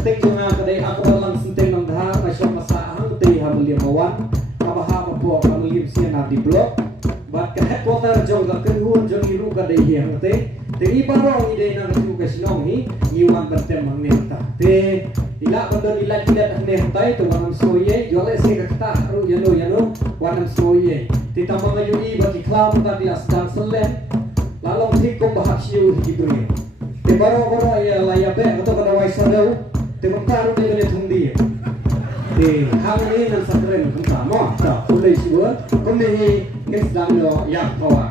senting junga kadai aku dalam senting nandha masuk masa hang tei hamliam awan kabaha bapo hamliam siana di blok bat ke headquarter jong ga kenhun jong iru kadai hiang te i barong ide na tu ka sinong hi iwan bertem mang ne ta te ila bandon ila kidat ne tai tu wanam soye jole se ka ta ru yano wanam soye ti tamang ayu i bagi klam ta dia sedang selen lalong thikom bahak siu hi bri te baro ya laya be atau kada waisarau te makaru de le thundi te hang ni nan sakren kum ta mo ta ulai siwa kum ni ngis dang lo ya pawa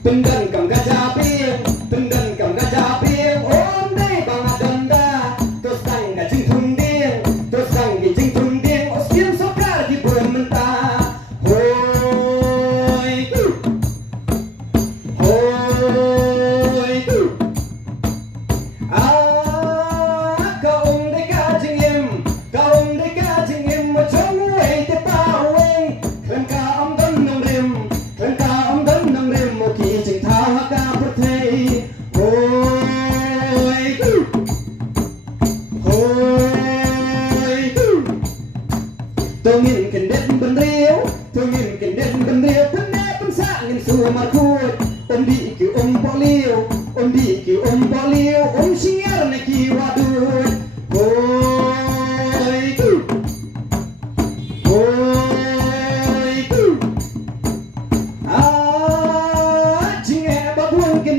Pendan kam gajah ping ki wadud hoi jinge babuan kan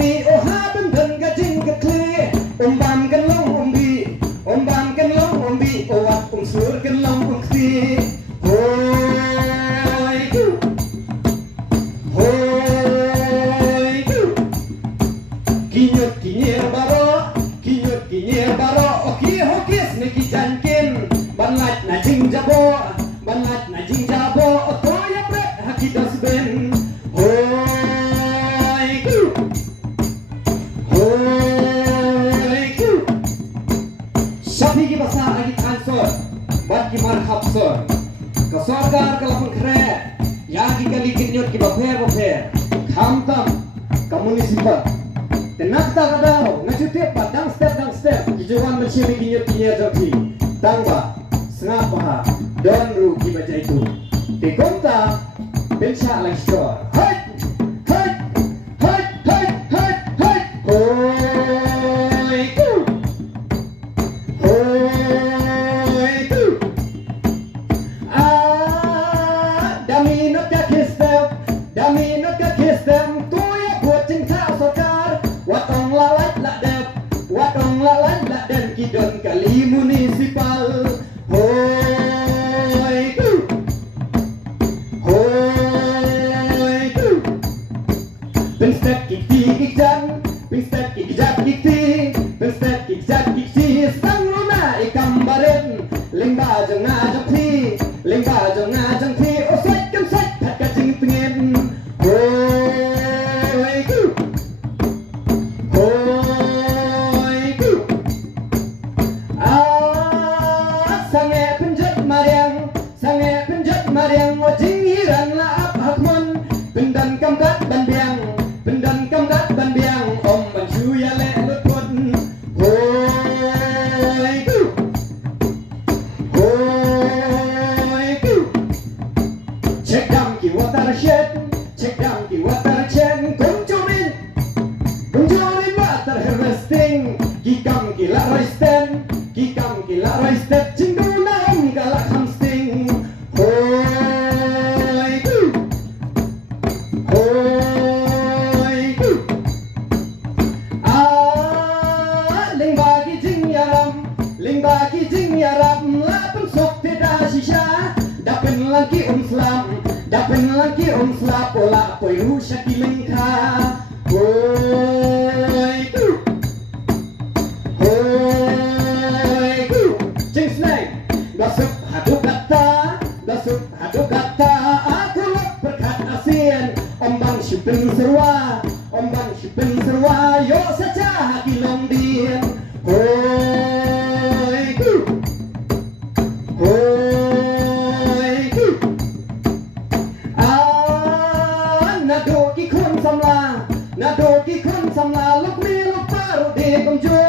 ni oh ha ben ben ka jing ka kli bam kan long bi bam kan long bi oh wat sur kan long si kinyir baro oki hokis ne ki jankin banlat na jing jabo to ya pre haki dasben Shafi ki basa lagi ansor bat ki marhab sor ka sarkar ka lapang kre ya ki kali kinyot ki bapher khamtam ka municipal tenak ta kadao na chute padang step kijuan machine kinyot jati tangba snapa don ru ki bajai tu te konta bensha like shore hoi dami no ka kiss them tu ya buat cinta sokar watong lalat la dan kidon kali municipal hoi Pinstep kikti sang luna ikam baren lengba jang thi o sách thật cả jing pengen sange penjat mariang o jing hiran la ap hakmon pendan kamdat ban biang om ban chu ya le lut pon check down ki watershed kung jorin water harvesting ki kam ki la roisten jing du nam galak hamsting lengba ki jing yaram la pen sok te da shisha dapen laki slap pola poi ru shaki lengkha jing snake dasuk haduk kata aku lok berkat asien ombang shipin serwa yo saja haki long dien nado ki khun samla lok mi lok paru de kom jo